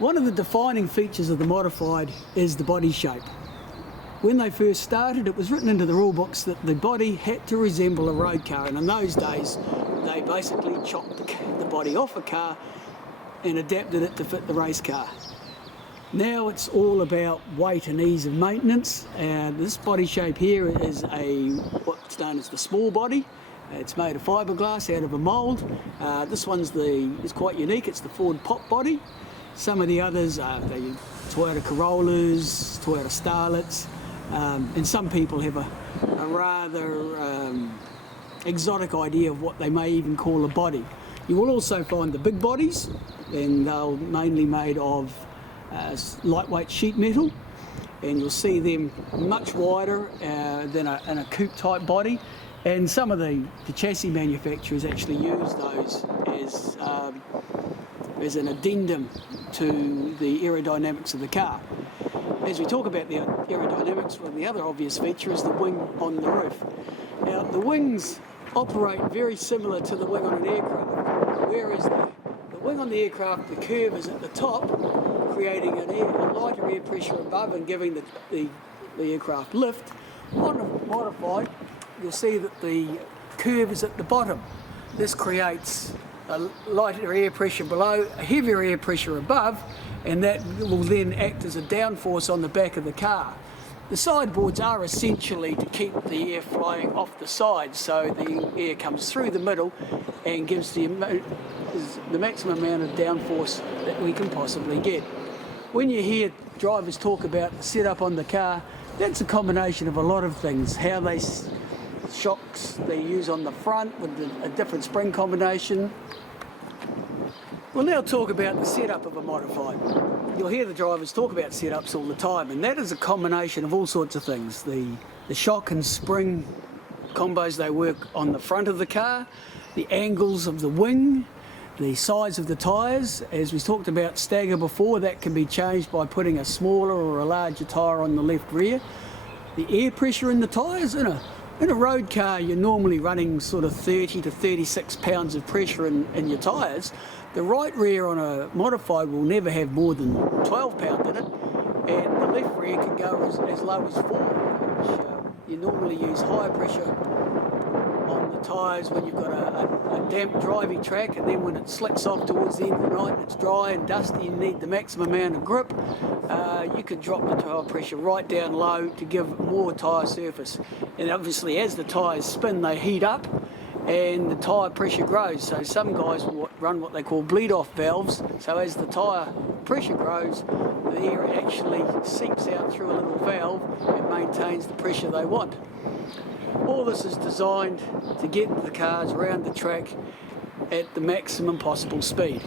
One of the defining features of the modified is the body shape. When they first started, it was written into the rule books that the body had to resemble a road car, and in those days they basically chopped the body off a car and adapted it to fit the race car. Now it's all about weight and ease of maintenance. This body shape here is what's known as the small body. It's made of fiberglass out of a mould. This one's is quite unique. It's the Ford Pop body. Some of the others are the Toyota Corollas, Toyota Starlets, and some people have a rather exotic idea of what they may even call a body. You will also find the big bodies, and they're mainly made of lightweight sheet metal, and you'll see them much wider than a coupe type body. And some of the chassis manufacturers actually use those as an addendum to the aerodynamics of the car. As we talk about the aerodynamics, well, the other obvious feature is the wing on the roof. Now, the wings operate very similar to the wing on an aircraft, whereas the wing on the aircraft, the curve is at the top, creating a lighter air pressure above and giving the aircraft lift. On a modified, you'll see that the curve is at the bottom. This creates a lighter air pressure below, a heavier air pressure above, and that will then act as a downforce on the back of the car. The sideboards are essentially to keep the air flowing off the sides, so the air comes through the middle and gives the maximum amount of downforce that we can possibly get. When you hear drivers talk about the setup on the car, that's a combination of a lot of things. How shocks they use on the front with a different spring combination. We'll now talk about the setup of a modified. You'll hear the drivers talk about setups all the time, and that is a combination of all sorts of things. The shock and spring combos, they work on the front of the car, the angles of the wing, the size of the tyres. As we talked about stagger before, that can be changed by putting a smaller or a larger tyre on the left rear. The air pressure in the tyres. In a road car, you're normally running sort of 30 to 36 pounds of pressure in your tyres. The right rear on a modified will never have more than 12 pounds in it, and the left rear can go as low as 4, which you normally use higher pressure on the tyres when you've got a damp driving track, and then when it slicks off towards the end of the night and it's dry and dusty and you need the maximum amount of grip, you can drop the tyre pressure right down low to give more tyre surface. And obviously as the tyres spin, they heat up and the tyre pressure grows. So some guys will run what they call bleed-off valves. So as the tyre pressure grows, the air actually seeps out through a little valve and maintains the pressure they want. All this is designed to get the cars around the track at the maximum possible speed.